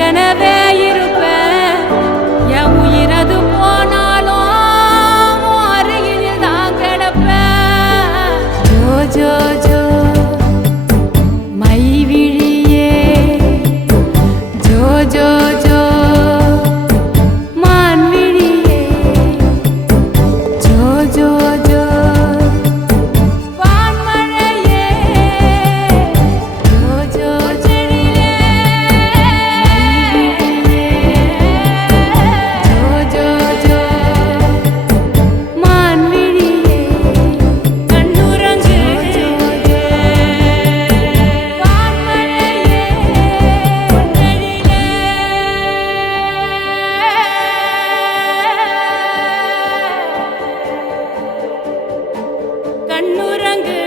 ஏற்கனவே இருப்பேன் என் உயிரது போனாலும் அருகில் தான் கிடப்பேன். ஜோ ஜோ ஜோ மை விழியே, ஜோ ஜோ ஜோ மான் விழியே, ஜோ ஜோ ஜோ வான்மழையே, ஜோ ஜோ செடியே, ஜோ ஜோ ஜோ மான் விழியே, கண்ணுறங்கு வான்மழையே, பொன்னெழிலே, கண்ணுறங்கு